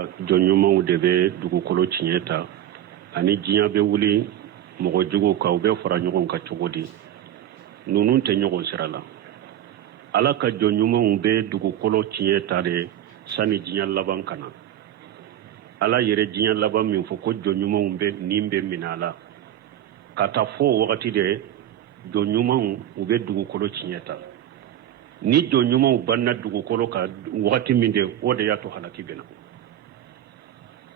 jɔnɲumanw de bɛ dugukolo tiɲɛ ta ani diɲɛ bɛ wuli mɔgɔ juguw kan u bɛ fara ɲɔgɔn kan cogo di ninnu tɛ ɲɔgɔn sira la ala ka jɔnɲumanw bɛ dugukolo tiɲɛ ta de sani diɲɛ laban kana ala yɛrɛ diɲɛ laban min fɔ ko jɔnɲumanw bɛ nin bɛ minɛ a la ka taa fɔ o wagati de jɔnɲumanw u bɛ dugukolo tiɲɛ ta ni jɔnɲumanw banna dugukolo kan wagati min de o de y'a to halaki bɛna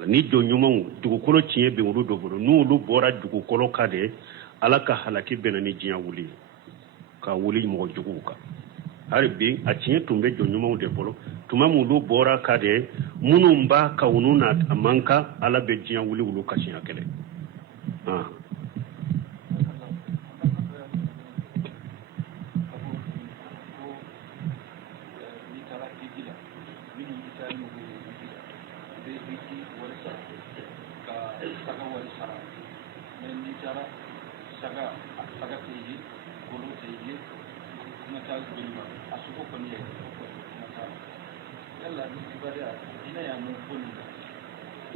ni jɔnɲumanw dugukolo tiɲɛ bɛ olu dɔ bolo n'olu bɔra dugukolo kan de ala ka halaki bɛna ni diɲɛ wuli ka wuli mɔgɔ juguw kan hali bi a tiɲɛ tun bɛ jɔnɲumanw de bolo tuma min olu bɔra kan de minnu b'a kan olu na a man kan ala bɛ diɲɛ wuli olu ka siɲɛ kɛlɛ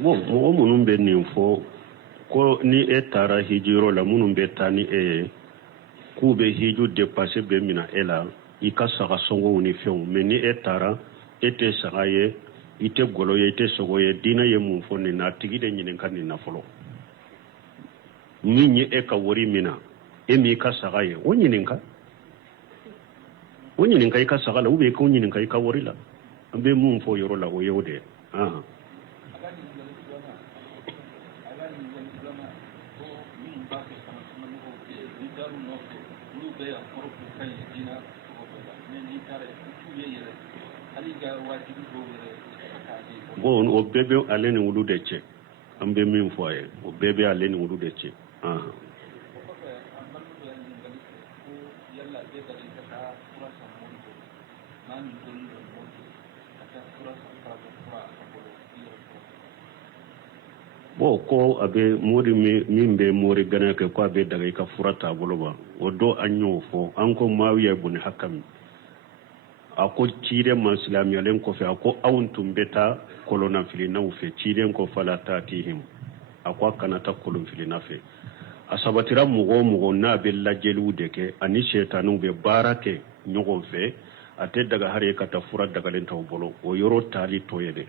mɔgɔ minnu bɛ nin fɔ ko ni e taara hijiyɔrɔ la minnu bɛ taa ni e ye k'u bɛ hiju depase bɛ minɛ e la i ka saga sɔngɔw ni fɛnw mɛ ni e taara e tɛ saga ye i tɛ gɔlɔ ye i tɛ sogo ye diinɛ ye mun fɔ nin na a tigi de ɲininka nin na fɔlɔ min ye e ka wari min na e m'i ka saga ye o ɲininka i ka saga la ou bien i k'o ɲininka i ka wari la an bɛ mun fɔ yɔrɔ la o ye o de ye bon o bɛɛ bɛ ale ni olu de cɛ an bɛ min fɔ a ye o bɛɛ bɛ ale ni olu de cɛ bon ko a bɛ mori min bɛ mori gana kɛ ko a bɛ daga i ka fura taabolo ma o don an y'o fɔ an ko Muawiya ibn Hakam a ko ciden man silamɛyalen kɔfɛ a ko anw tun bɛ taa kolonafilinaw fɛ ciden ko fala taatihim a ko a kana taa kolonfilina fɛ a sabatira mɔgɔ o mɔgɔ n'a bɛ lajɛliw de kɛ ani sɛtaniw bɛ baara kɛ ɲɔgɔn fɛ a tɛ daga hari ka taa fura dagalen t'aw bolo o yɔrɔ taali tɔ ye dɛ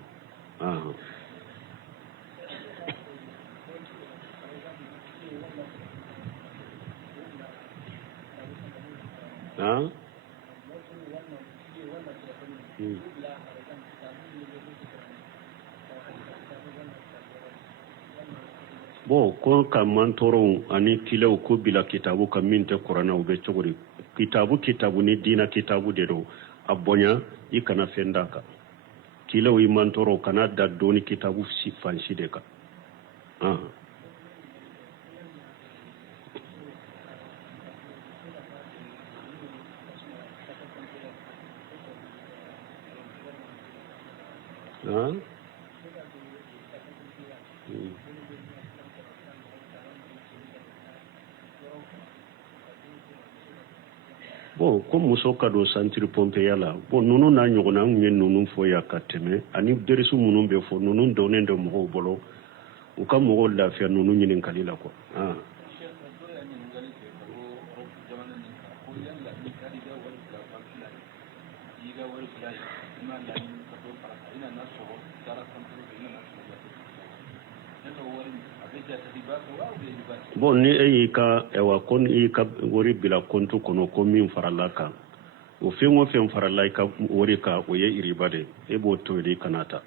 bon ko ka mantɔrɔw ani kilew ko bila kitabu ka min tɛ kuranna u bɛ cogo di kitabu ni diina kitabu de don a bonya i kana fɛn d'a kan kilew i mantɔrɔw kana da dɔɔni kitabu fansi de kan bon ko muso ka don santiri pompeya la bon ninnu n'a ɲɔgɔnna an ye ninnu fɔ yan ka tɛmɛ ani derisu minnu bɛ fɔ ninnu dɔnnen tɛ mɔgɔw bolo u ka mɔgɔw lafiya ninnu ɲininkali la quoi bon ni e y'i ka ko i ka wari bila konto kɔnɔ ko min farala kan o fɛn o fɛn farala i ka wari kan o ye riba de e b'o to yen i kana ta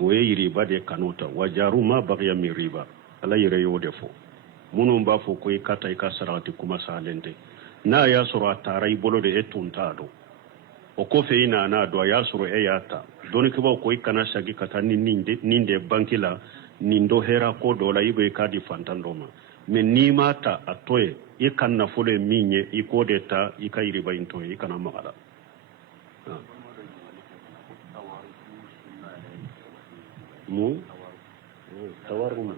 o ye riba de kan'o ta wa jaru ma baqiya min riba ala yɛrɛ y'o de fɔ minnu b'a fɔ ko i ka ta i ka sarati kuma salen tɛ n'a y'a sɔrɔ a taara i bolo de e tun t'a dɔn o kɔfɛ i nana dɔn a y'a sɔrɔ e y'a ta dɔnnikɛbaw ko i kana sagi ka taa ni nin de banki la nin dɔ hɛra ko dɔ la i bɛ k'a di fantan dɔ ma mɛ n'i m'a ta a to ye i ka nafolo ye min ye i k'o de ta i ka riba in to ye i kana maga la mun tawaruma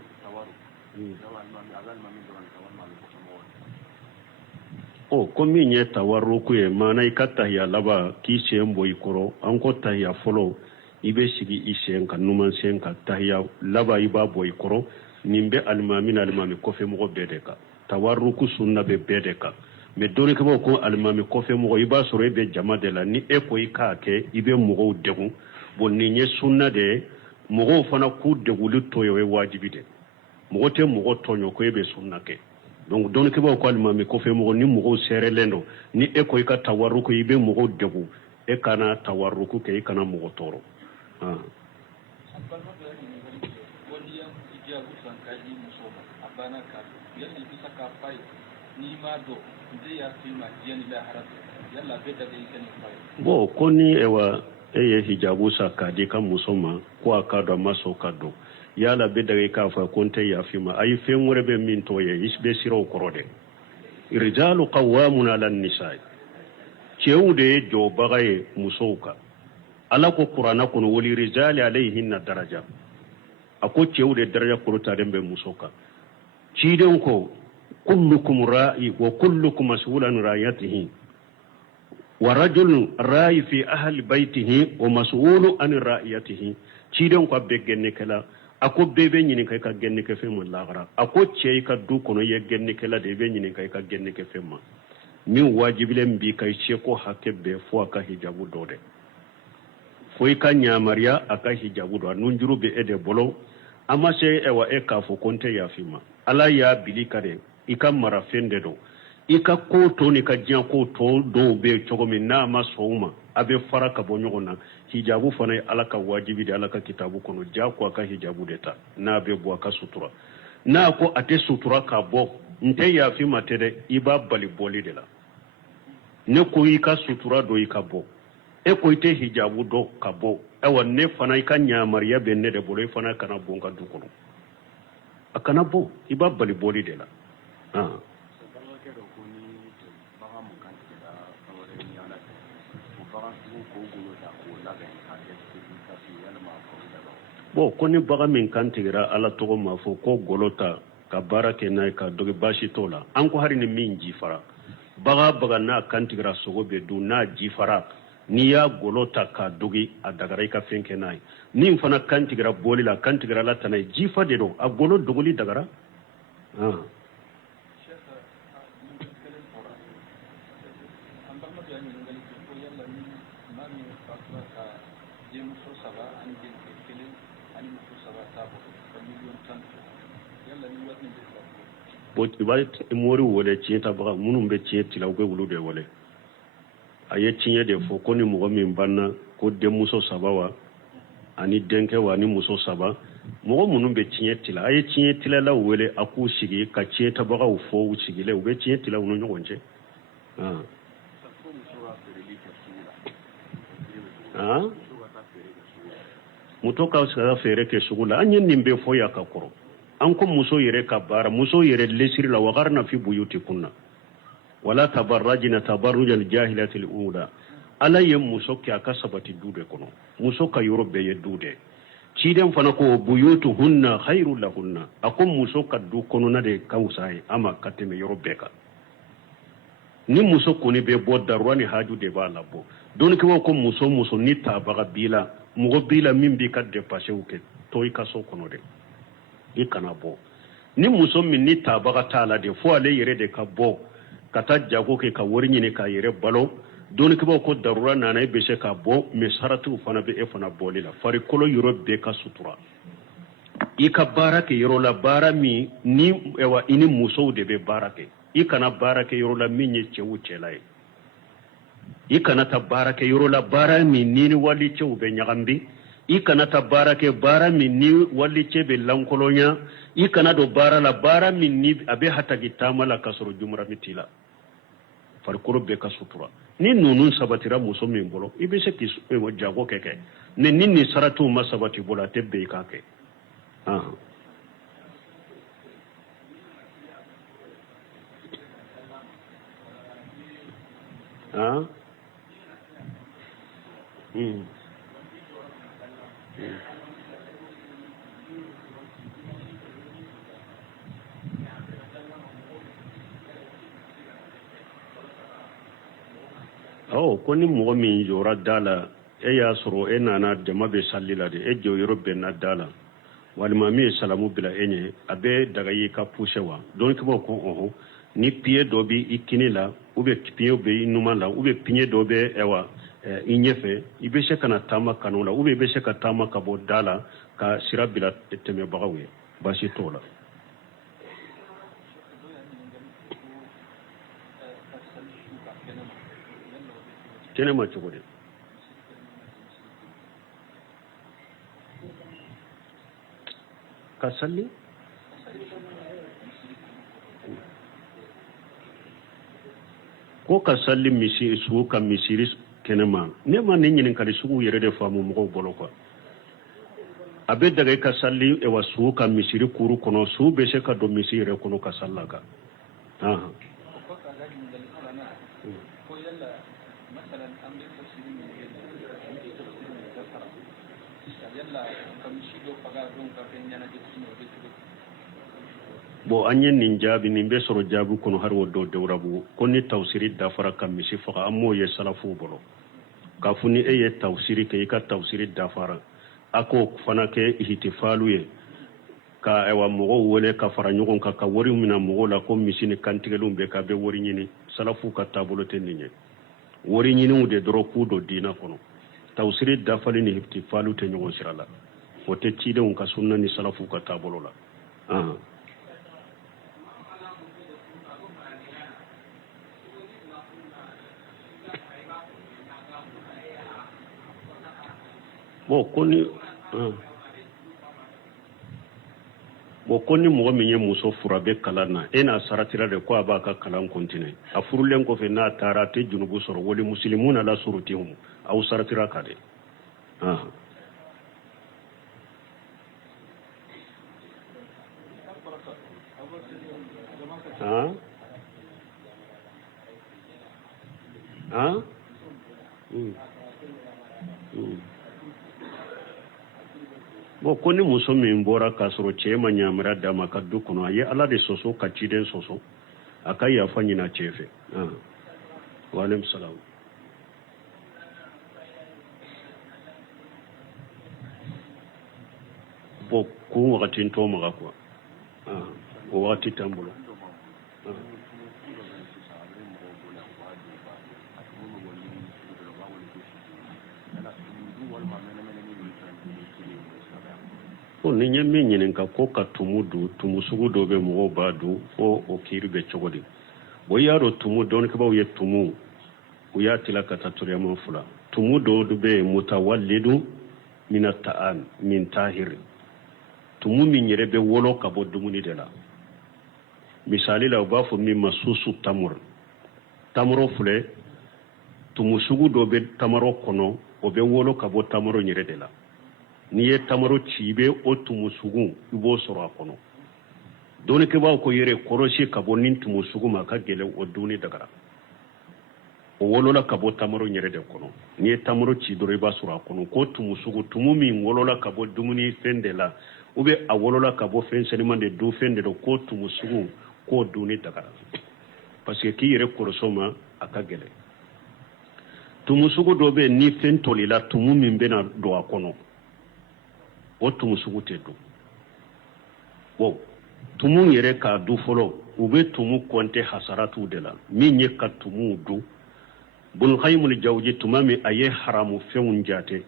ko min ye tawaruku ye maana i ka tahiya laban k'i sen bɔ i kɔrɔ an ko tahiya fɔlɔ ibe sigi isen ka numan sen ka tahiya laba iba boy koro nimbe almami kofe mo bedeka tawarruku sunna be bedeka me doni ko ko almami kofe mo iba soro be jama de la ni e ko ikake ibe mo degu bonni nye sunna de mo fana ku degulu to yo wajibi de mo te mo tonyo ko be sunna ke donc doni ko ko almami kofe mo ni mo sere lendo ni e ko ka tawarruku ibe mo degu e kana tawarruku ke kana mo toro bo koni ewa eye hijabu sakadi kan musoma ko akado maso kado yala be daga ka fa konte ya fima ay fenwore be min to ye isbe siro korode irjalu qawwamuna ala nisaa cewde jo bagaye musoka ala ko qur'ana kono woli rijali alayhinna daraja ako cewde daraja ko ta dembe musoka ciden ko kullukum ra'i wa kullukum mas'ulun ra'iyatihi wa rajulun ra'i fi ahli baytihi wa mas'ulun an ra'iyatihi ciden ko be genne kala ako bebe nyini kay ka genne ke fe mun lagara ako cey ka du kono ye genne kala de be nyini kay ka genne ke fe ma min wajibilen bi kay ce ko hakebe fo aka hijabu dode foy ka nyamariya aka hijabu do nun jurube ede bolo ama se ewa e ka fo konte ya fima ala ya bili kare ika mara fende do ika ko to ni ka jan ko to do be chogomi na ma souma abe faraka bonyogona hijabu fana ala ka wajibi de ala ka kitabu kono ja ko aka hijabu deta na be bo aka sutura na ko ate sutura ka bo nte ya fima tede iba bali boli de la ne ko ika sutura do ika bo e ko ite hijabu do ka bo ewa ne fana ika nyamariya be ne de bolo fana kana bonga dukuru akana bo iba bali boli de la bo koni baga min kantigira ala togo ma fo ko golota ka barake na ka doge bashi tola an ko hari ni min jifara baga na kantigira sogo be du na jifara ni ya golota ka dogi a dagara ka fenke nai ni fana kantigira boli la kantigira la tanai jifa de do a golo dogoli dagara bo tibalit mori wole cieta baga munum be cieti la wulu de wole aye cinye de fo ko ni mo min banna ko de muso sabawa ani denke wa ni muso saba mo munum be cieti la aye cieti la wole aku sigi ka cieta baga fo sigi le be cieti la wono ngonje mutoka sa fere ke sugula anyen nimbe fo ya ka koro an ko muso yere ka bara muso yere lesiri la wagarna fi buyuti kunna wala tabarrajina tabarrujal jahilatil ula ala yem muso ke aka sabati dude kono muso ka yorobe ye dude ciden fana ko buyutu hunna khairul lahunna akom muso ka du kono na de kawsai ama kateme yorobe ka ni muso koni be bodda rwani haju de ba labo don ko muso ni tabaga bila mugo bila min bi ka dépasser uke toy ka so kono de ikana bo ni muso min ni tabaga tala de fo ale yere de ka bo kata jago ke ka wornyi ne ka yere balo don ko darura nana be se ka bo me saratu fana be e fana bolila fari kolo yoro be ka sutura ika barake yoro la barami ni ewa ini muso de be barake ikana barake yoro la minye chewu chelai ikana ta barake yoro la barami ni wali chewu be nyagambi ikana ta barake bara minni walli cebe lankolonya ikana do bara la bara minni abe hata gitama la kasoro jumra mitila farkoro be ka sutura ni nunun sabatira muso min bolo ibe se ki mo jago keke ne ninni saratu masabati bola tebbe kake koni mo min yora dala e y'a sɔrɔ e nana jama bɛ salli la de e jɔ yɔrɔ bɛnna da la walima min ye salamu bila e ɲɛ a bɛ daga y'i ka poussé wa donc kibaw ko ɔhɔn ni pied dɔ bɛ i kini la ou bien pied bɛ i numan la ou bien pied dɔ bɛ i ɲɛfɛ i bɛ se ka na taama kanu la ou bien i bɛ se ka taama ka bɔ da la ka sira bila tɛmɛbagaw ye baasi t'o la. kɛnɛma cogo di ka salli ko ka salli misiri sugu ka misiri kɛnɛma ne ma ne ɲininkali sugu yɛrɛ de faamu mɔgɔw bolo quoi a bɛ daga i ka salli wa sugu ka misiri kuru kɔnɔ sugu bɛ se ka don misiri yɛrɛ kɔnɔ ka salla kan bon an ye nin jaabi nin bɛ sɔrɔ jaabi kɔnɔ hari o dɔ dewurabu ko ni tawsiri dafara ka misi faga an m'o ye salafuw bolo k'a fɔ ni e ye tawsiri kɛ i ka tawsiri dafara a k'o fana kɛ ihtifalu ye ka mɔgɔw wele ka fara ɲɔgɔn kan ka wari minɛ mɔgɔw la ko misi ni kantigɛlenw bɛ k'a bɛ wari ɲini salafuw ka taabolo tɛ nin ye wari ɲiniw de dɔrɔn k'u don diinɛ kɔnɔ tawsiri dafali ni ihtifalu tɛ ɲɔgɔn sira la o tɛ cidenw ka sunna ni salafuw ka taabolo la bon ko ni mɔgɔ min ye muso furu a bɛ kalan na e n'a saratira de ko a b'a ka kalan continue a furulen kɔfɛ n'a taara a tɛ junubu sɔrɔ wali muslimu na la surutiw aw saratira ka de bon ko ni muso min bɔra k'a sɔrɔ cɛ ma ɲamara d'a ma ka du kɔnɔ a ye ala de sɔsɔ ka ciden sɔsɔ a ka yafa ɲina cɛ fɛ waaleykum salaam bon kun wagati n t'o maga quoi o wagati t'an bolo ni ɲɛ min ɲininka ko ka tumu dun tumu sugu dɔ bɛ mɔgɔw b'a dun fo o kiiri bɛ cogo di bon i y'a dɔn tumu dɔɔnikɛbaw ye tumu u y'a tila ka taa turiyama fila tumu dɔw bɛ yen mutawallidu mina ta'an min tahir tumu min yɛrɛ bɛ wolo ka bɔ dumuni de la misali la u b'a fɔ min ma susu tamur tamaro filɛ tumu sugu dɔ bɛ tamaro kɔnɔ o bɛ wolo ka bɔ tamaro yɛrɛ de la n'i ye tamaro ci i bɛ o tumu sugu i b'o sɔrɔ a kɔnɔ dɔɔnikɛbaw ko yɛrɛ kɔrɔsi ka bɔ nin tumu sugu ma ka gɛlɛn o dumuni dagara o wolola ka bɔ tamaro yɛrɛ de kɔnɔ n'i ye tamaro ci dɔrɔn i b'a sɔrɔ a kɔnɔ ko tumu sugu tumu min wolola ka bɔ dumuni fɛn de la ou bien a wolola ka bɔ fɛn sɛnɛman de dun fɛn de la ko tumu sugu k'o dumuni dagara parce que k'i yɛrɛ kɔrɔsɔ ma a ka gɛlɛn tumu sugu dɔ bɛ yen ni fɛn tolila tumu min bɛna don a kɔnɔ o tumu sugu tɛ dun bon tumu yɛrɛ k'a dun fɔlɔ u bɛ tumu kɔnte hasaratu de la min ye ka tumu dun Ibn Qayyim al-Jawzi tuma min a ye haramu fɛnw jate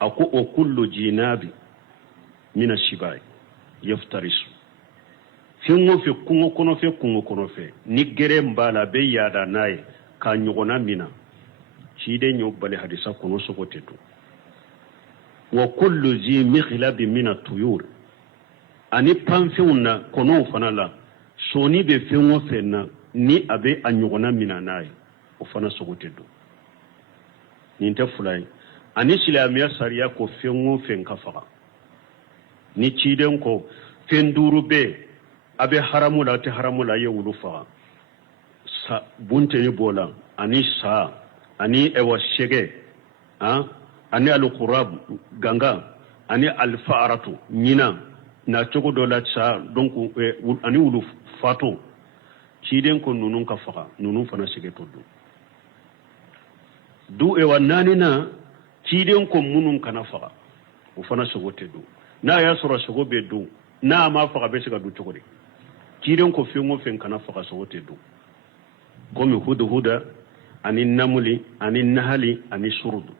a ko o kullu jinabi min ash-shibai yaftarisu fɛn o fɛn kungo kɔnɔ fɛ ni gɛrɛ b'a la a bɛ yaada n'a ye k'a ɲɔgɔnna min na ciden y'o bali hadisa kɔnɔ sogo tɛ dun wa kullu zi mikhlabi min at-tuyur ani panfɛnw na kɔnɔw fana la sɔɔni bɛ fɛn o fɛn na ni a bɛ a ɲɔgɔnna min na n'a ye o fana sogo tɛ dun nin tɛ fila ye ani silamɛya sariya ko fɛn o fɛn ka faga ni ciden ko fɛn duuru bɛ a bɛ haramu la a tɛ haramu la a ye wulu faga sa bunteni b'o la ani sa ani sɛgɛ ani alqurab ganga ani alfaaratu ɲina na cogo dɔ la sa donc ani wulu fato ciden ko nunun ka faga nunun fana sɛgɛ to dun du naani na ciden ko munun kana faga o fana sogo te du na ya soro sogo be du na ma faga be siga du cogodi ciden ko fengo fen kana faga sogo te du komi huda ani namuli ani nahali ani surudu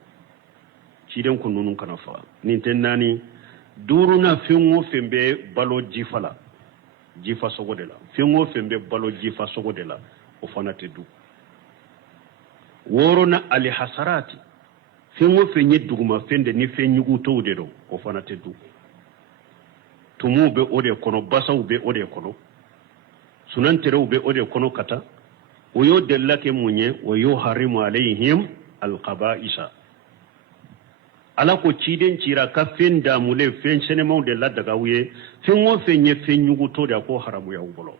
ciden ko nunun kana faga nin ten nani duruna fengo fen be balo jifala jifa sogo de la fengo fen be balo jifa sogo de la o fana te du worona ali hasarati fengo fen ye duguma fende ni fen nyugu to de do o fana te du tumu be ode kono basaw be ode kono sunan tere be ode kono kata o yo dellake munye o yo harimu alaihim alqaba'isa ala ko ciden cira ka fen damule fen senemaw de la daga wuye fengo fen ye fen nyugu to de ko haramu ya ubolo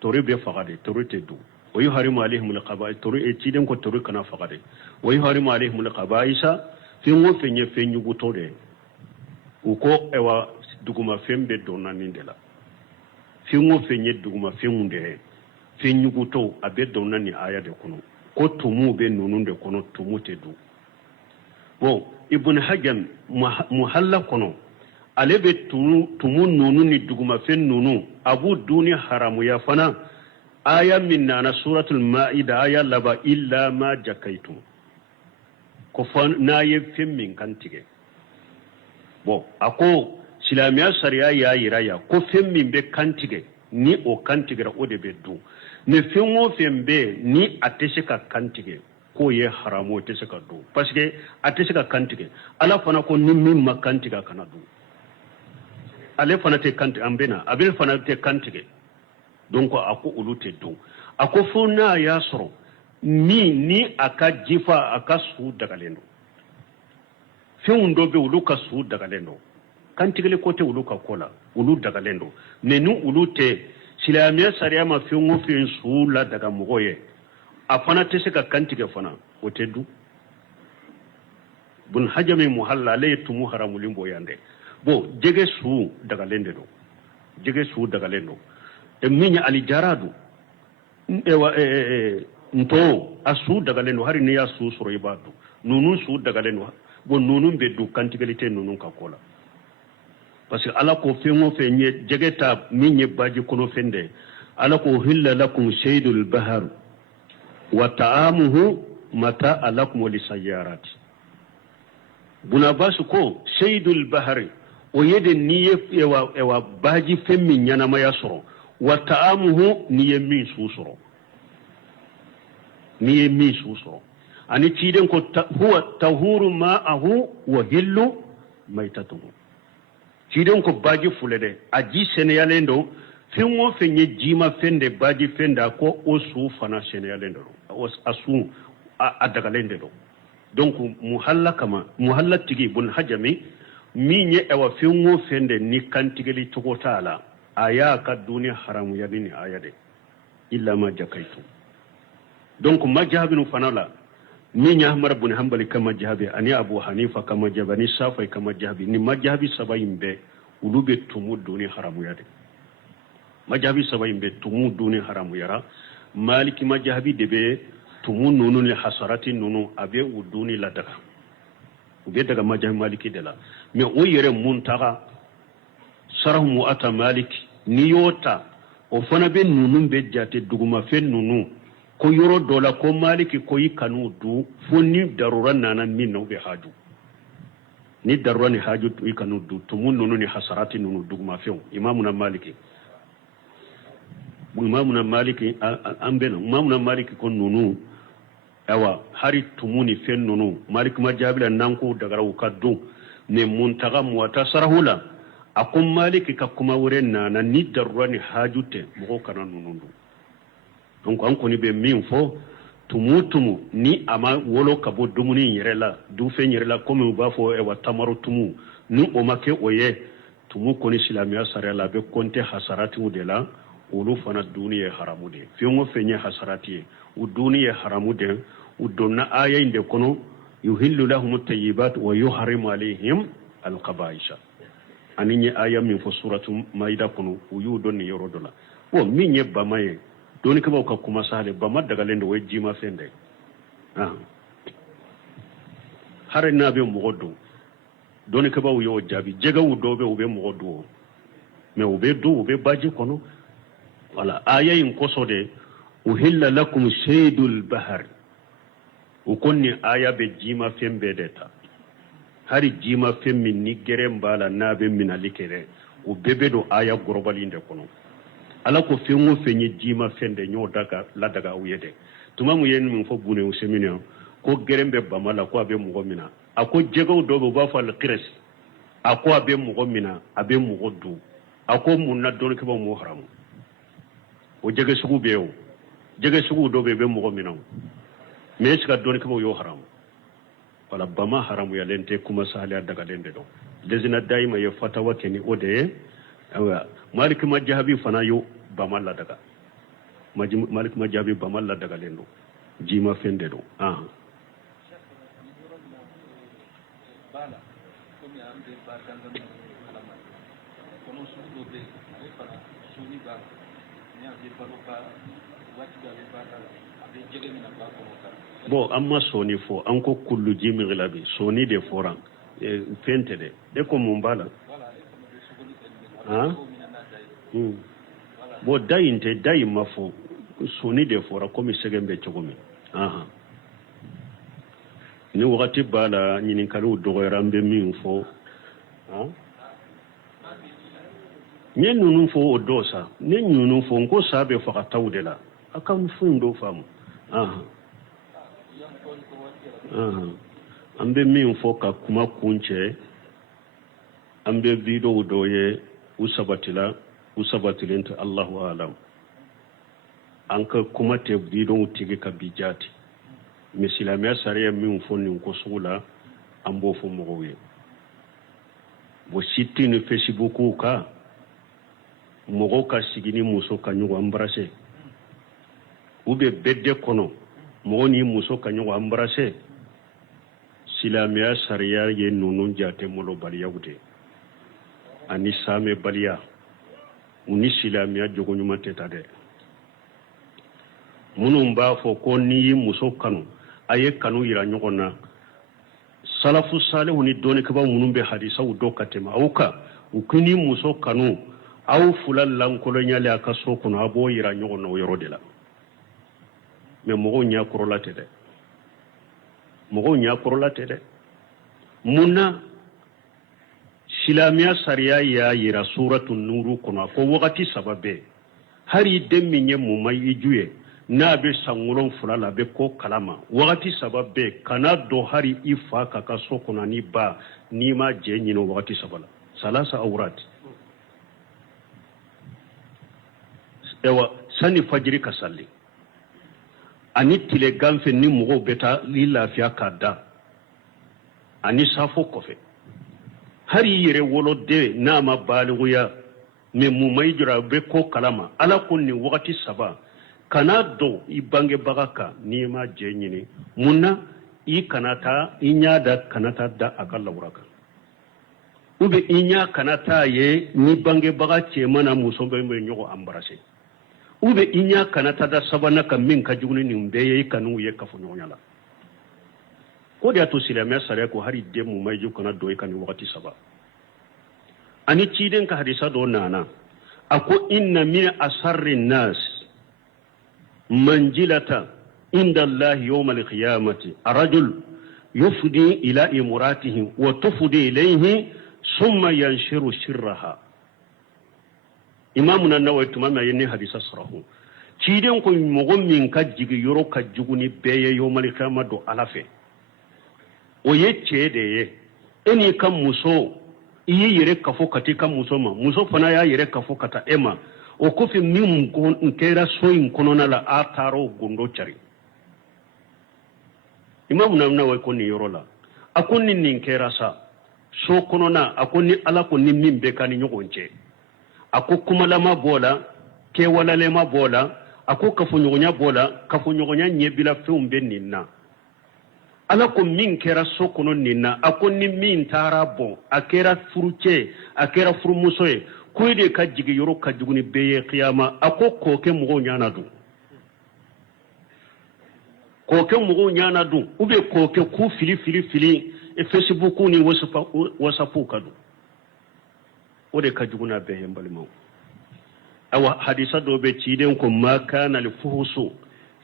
tori be fagade tori te du o yo harimu alaihim alqaba'isa tori e ciden ko tori kana fagade o yo harimu alaihim alqaba'isa fengo fen ye fen nyugu to de uko ewa duguma fembe donna nindela fengo fenye duguma fengunde fenyugo to abe donna ni aya de kono ko tumu be nununde kono tumu te du bon ibn hajam muhalla kono alebe tumu nunu ni duguma fen nunu abu duni haramu ya fana aya minna na suratul maida aya laba illa ma jakaitu ko fa na ye femmin kantige bon ako silamiya sariya ya yira ya ko fen min be kantige ni o kantigera o de be du ne fen o fen be ni atese ka kantige ko ye haramo tese ka du parce que atese ka kantige ala fana ko ni min ma kantiga kana du ale fana te kanti ambena abel fana te kantige donc ako ulute du ako fona ya soro ni aka jifa aka su daga lendo fen do be ulu ka su daga lendo kantigele kote ulu ka kola ulu daga lendo nenu ulu te silamiya sariya ma fen fen su la daga mogoye afana te se ka kantige fana o te du bun hajami muhalla le tumu haramu limbo yande bo jege su daga lende do jege su daga lendo e minya ali jaradu ewa nto asu daga lendo hari ne ya su soro ibadu nunu su daga lendo bo nunu be du kantigelite nunu ka kola parce que ala ko fengo fenye jegeta minye baji kono fende ala ko hilla lakum shaydul bahar wa ta'amuhu mata alakum lisayarati buna basu ko shaydul bahar o yede niye ewa baji femmi nyana maya soro wa ta'amuhu niye min susoro niye min susoro ani tiden ko huwa tahuru ma'ahu wa hillu maitatuhu tiden ko baji fulede aji seneyalendo fengo fenye jima fende baji fenda ko osu fana seneyalendo asu adagalende do donc muhalla tigi bun hajami minye ewa fengo fende ni kantigeli togotala aya ka duniya haramu yadini ayade illa ma jakaitu donc majhabinu fanala ni Ahmad ibn Hanbali kama jahabi ani Abu Hanifa kama jabani Safai kama jahabi ni majhabi sabayimbe ulube tumu duni haramu yade majhabi sabayimbe tumu duni haramu yara Maliki majhabi debe tumu nunu li hasarati nunu abe uduni la daga ube daga majhabi Maliki de la mais o yere muntaga sarahu mu'ata Maliki ni yota o fana be nunu be jate duguma fe nunu ko yoro dola ko Maliki ko yikanu du fonni darura nana minno be haju ni darura ni haju to yikanu du to mun nunu ni hasarati nunu duguma few imamuna Maliki ambena imamuna Maliki ko nunu awa hari tumuni fen nunu Maliki majabila nanko dagara ukaddu ne muntaga muwata sarahula akum Maliki ka kuma wuren nana ni darura ni hajute mo kana nunu donc an koni be min fo tumu ni ama wolo kabo dumuni yerela du fe yerela comme ba fo e wa tamaru tumu nu o make oye tumu koni silamiya sarela be konte hasarati udela ulu fana duniya haramude fi ngo fenye hasarati u duniya haramude u donna aya inde kono yuhillu lahum at-tayyibat wa yuharimu alayhim al-qaba'isha aninye aya min fo suratu maida kono u yudonni yorodola o minye bamaye doni kaba ka kuma sale ba maddaga lendo way jima fende hare na be mo do doni ke ba yo jabi jega wu do be ube mo do me ube do ube baji kono wala aya in kosode uhilla lakum saydul bahr ukonni aya be jima fembe deta hari jima femmi ni gerem bala nabe min alikere u bebe do aya gorobalinde kono ala ko fengo fenye jima fende nyo daga la daga uyede tuma mu yen min fo bune o seminio ko gerembe bamala ko abe mugo mina ako jego do ba fa al qires ako abe mugo mina abe mugo du ako munna don ke ba mu haram o jege sugu beew jege sugu do be mugo mina me ska don ke ba yo haram wala bama haram ya lente kuma sahaliya daga dende do lezina daima ya fatawa keni ode awa malik majhabi fana yo bamalla daga malik majhabi bamalla daga lendo jima fende do bala komi ambe batanga no alama kono sudo be ale fana suni ba nya be balo ba wati ga be bata abe jege mina ba ko ka bo amma soni fo an ko kullu jimi gilabi soni de foran fente de ko mun bala bo dayinte dayi mafo soni de fora komi segembe chogomi ni wakati bala nyini kalu dogorambe min fo nye nunu fo o dosa ne nunu fo ngo sabe faka tawdela akam fundo fam ambe min fo ka kuma kunche ambe video doye usabatilenta Allahu alam anka kuma te video tigi ka bijati misilamiya sariya min fo nin ko sugula an b'o fo mɔgɔw ye bo siti ni Facebook ka mɔgɔw ka sigi ni muso ka ɲɔgɔn embrasser ou bien bedde kɔnɔ mɔgɔ ni muso ka ɲɔgɔn embrasser silamiya sariya ye nunu jate molo baliyaw de ani same baliya uni silamiya jogo ɲuman tɛ ta dɛ minnu b'a fɔ ko n'i ye muso kanu aye kanu yira ɲɔgɔn na salafu salihu ni doni kaba minnu bɛ hadisaw dɔ ka tɛmɛ aw kan u kini muso kanu aw fula lankolonyali a ka so kɔnɔ a b'o yira ɲɔgɔn na o yɔrɔ de la mais mɔgɔw ɲɛ kɔrɔla tɛ dɛ mɔgɔw ɲɛ kɔrɔla tɛ dɛ munna silamiya sariya y'a yira suratu nuru kɔnɔ ko wagati saba bɛ hari den min ye muma i ju ye n'a bɛ san 7 la a bɛ ko kalama wagati saba bɛ kana dɔ hari i fa ka ka so kɔnɔ ni ba n'i ma jɛ ɲini wagati saba la salasa awrat ewa sani fajiri ka salli ani tile ganfɛ ni mɔgɔw bɛ taa i lafiya ka da ani safo kɔfɛ hari i yɛrɛ woloden n'a ma baliguya mais muma i jɔra a bɛ ko kalama ala ko nin wagati saba kana do i bangebaga kan n'i ma jɛ ɲini munna i kana taa i ɲa da kana taa da a ka lawura kan ou bien i ɲa kana taa ye ni bangebaga cɛman na muso bɛ ɲɔgɔn embrasser ou bien i ɲa kana taa da sabanan kan min ka jugu ni nin bɛɛ ye i kanu ye kafoɲɔgɔnya la o de y'a to silamɛya sariya ko hari den muma i ju kana do i ka nin wagati saba ani ciden ka hadisa dɔ nana a ko inna min asarri nas منجلة عند الله يوم القيامة الرجل يفدي إلى امراته وتفدي إليه ثم ينشر سرها إمامنا النووي تماما يني حديث صره تيدن كو مغم من كجيغ يورو كجغني بي يوم القيامة دو ألافه ويتشي دي إني كم مسو إيه يري كفو كتي كم مسو ما مسو فنا يا يري كفو كتا إما o kofi min nkera soyin konona la a taro gondo cari imam na wai ko ni yoro la akon ni nkera sa so konona akon ni ala ko ni min be kan nyogon ce ako kuma lama bola ke wala le ma bola ako kafu nyogonya bola kafu nyogonya nyebila feum be ninna ala ko min kera so kono ninna akon ni min tara bon akera furuce akera furumusoye ko de ka jigi yoro ka juguni beye qiyama ako ko ke mugo nyana du ko ke mugo nyana du ube ko ke ku fili e Facebook ni WhatsApp kadu o de ka juguna be hen balimaw awa hadisa do be ciden ko ma kana al fuhusu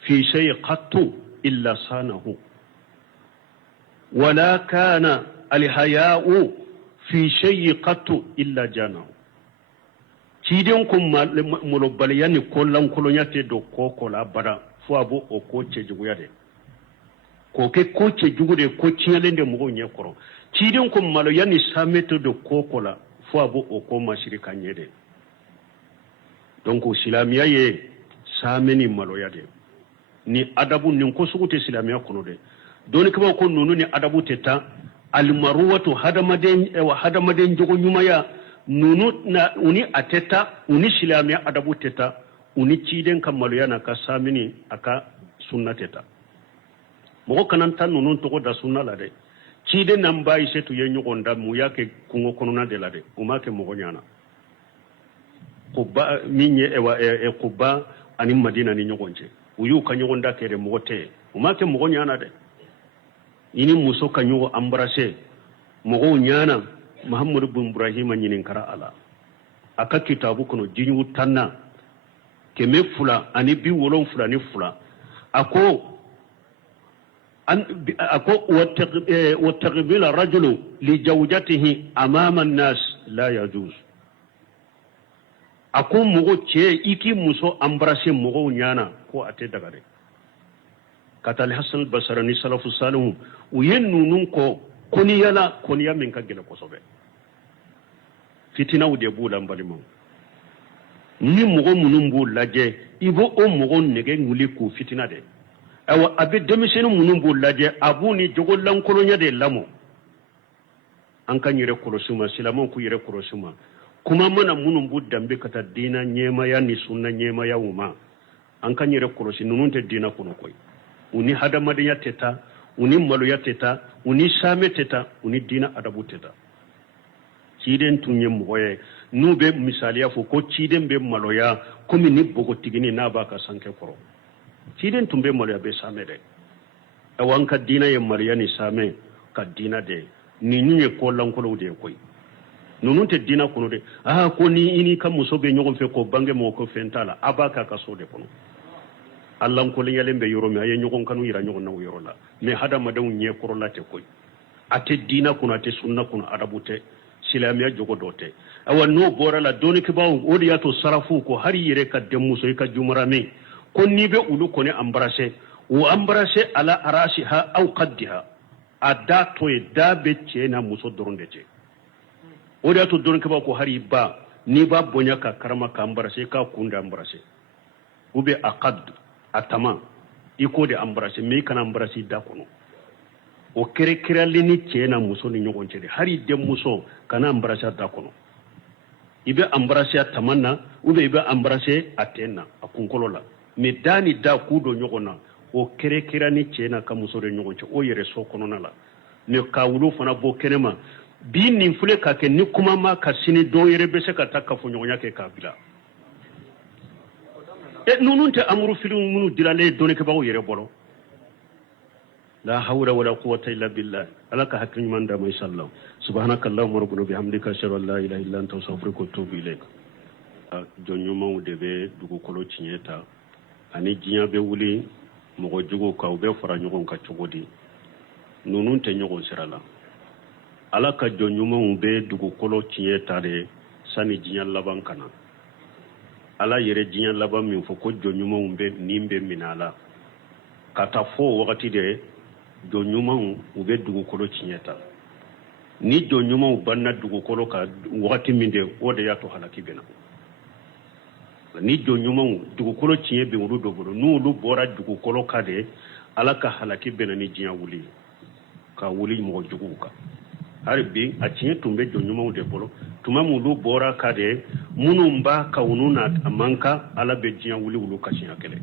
fi shay qattu illa sanahu wala kana al haya'u fi shay qattu illa janahu ciden ko mulo balyani kollan kolonyate do kokola bada fo abo o ko ce juguyade ko ke ko ce jugude ko ciyalende mo nye koro ciden ko malo yani sameto do kokola fo abo o ko mashirika nyede donc silamiya ye sameni malo yade ni adabu ni ko sugute silamiya kono de doni kaba ko nonu ni adabu teta almaruwatu hadamaden jogo nyumaya nunu na uni ateta uni silamiya adabu teta uni ciden kam malo yana ka sameni aka sunna teta mo kanan tan nunu to da sunna la de ciden nan bayi setu ye nyogonda mu yake kungo kono na de la de o make mo nyana kuba minye kuba ani madina ni nyogonje uyu ka nyogonda kere mogote o make mo nyana de ini muso ka nyogo ambrase mo nyana muhammadu bin ibrahim nyinin kara ala aka kitabu kono jinyu tanna keme fula ani bi wolon fula ni fula ako وتقبل الرجل لزوجته امام الناس لا يجوز ako mogo ce iki muso embrasser mogo nyana ko ate daga de katal hasan basarani salafu salihu uyen nunun ko koniya min ka gele ko sobe fitina ude bula mbalimo ni mogo munun bu laje ibo o mogo nege nguli ko fitina de awa abe demisenu munun bu laje abu ni jogo lankolonya de lamo an kan yire korosuma silamon ku yire korosuma kuma mana munun bu dambe kata dina nyema ya ni sunna nyema ya uma an kan yire korosi nunun te dina kono koy uni hadamade ya teta uni malu ya teta uni same teta uni dina adabu teta ciden tunye moye nube misaliya fo ko ciden be maloya komi ni bogo tigini na baka sanke koro ciden tumbe maloya be same de awan ka dina ye mariya ni same ka dina de ni nyunye ko lankolo de koy nunun te dina kono de ko ni ini kam muso be nyogon fe ko bange mo ko fentala abaka ka so de kono Allah ko le yalembe yoro mi ay nyogon kanu yira nyogon na yoro la me hada madaw nye koro la te koy ate dina kono ate sunna kono adabute silamiya jogo dote awa no bora la doni ke bawo odi yato sarafu ko hari yere ka demuso ka jumara me ko ni be ulu ko ne embrasser o embrasser ala arashiha aw qaddiha ada to e dabe cena muso doronde te odi yato doni ke bawo ko hari ba ni ba bonya ka karama ka embrasser ka kunda embrasser ube aqad atama iko de embrasser me kana embrasser da kono o kere kiralini cena muso ni nyogon cede hari de muso kana embrasser da kono ibe embrasser tamanna ube ibe embrasser atena akunkolo la me dani da kudo nyogona o kere kirani cena ka muso de nyogon ce o yere so kono na la ne ka wulu fana bo kenema bi ni fule ka ke ni kuma ma ka sini do yere be se ka takka fo nyogonya ke kabila e nunun te amuru filu munu dilale doni ke bawo yere bolo لا حول ولا قوة إلا بالله ألك حكيم من دام يسلم سبحانك اللهم ربنا بحمدك أشهد أن لا إله إلا أنت أستغفرك وأتوب إليك جونيوما ودبي دوغو كولو تشينيتا أني جيان بيولي مغو جوغو كاو بي فرا نيغون كاتشوغودي نونون تي نيغون سرالا ألك جونيوما ودبي دوغو كولو تشينيتا دي ساني جيان لبان كانا ألا يري جيان لبان من فوكو جونيوما ودبي نيمبي منالا kata fo wakati de do nyuma ube dugukolo chinyeta ni do nyuma banna dugukolo ka wakati minde ode yato halaki bena ni do nyuma dugukolo chinye be wuru do boro nu lu bora dugukolo ka de alaka halaki bena ni jinya wuli ka wuli mo juguka harbi a chinye tumbe do nyuma de boro tuma mu lu bora ka de munumba ka ununa amanka ala be jinya wuli wulu ka chinya kele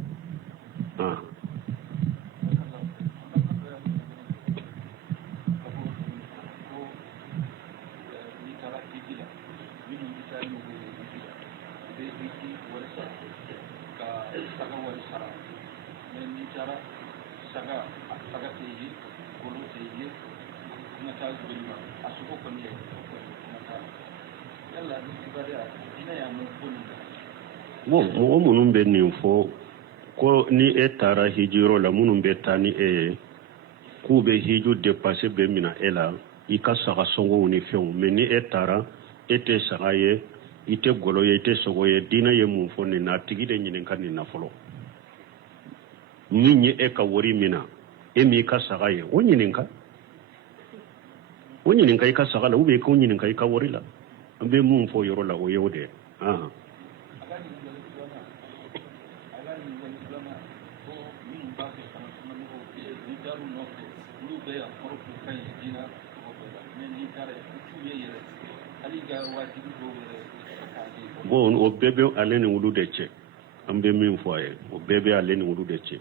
bon mɔgɔ minnu bɛ nin fɔ ko ni e taara hijiyɔrɔ la minnu bɛ taa ni e ye k'u bɛ hiju depase bɛ mina e la i ka saga sɔngɔw ni fɛnw mɛ ni e taara e tɛ saga ye i tɛ gɔlɔ ye i tɛ sogo ye diinɛ ye mun fɔ nin na a tigi de ɲininka nin na fɔlɔ min ye e ka wari min na e m'i ka saga ye o ɲininka i ka saga la ou bien i k'o ɲininka i ka wari la an bɛ mun fɔ yɔrɔ la o ye o de ye bon o bɛɛ bɛ ale ni wulu de cɛ an bɛ min fɔ a ye o bɛɛ bɛ ale ni wulu de cɛ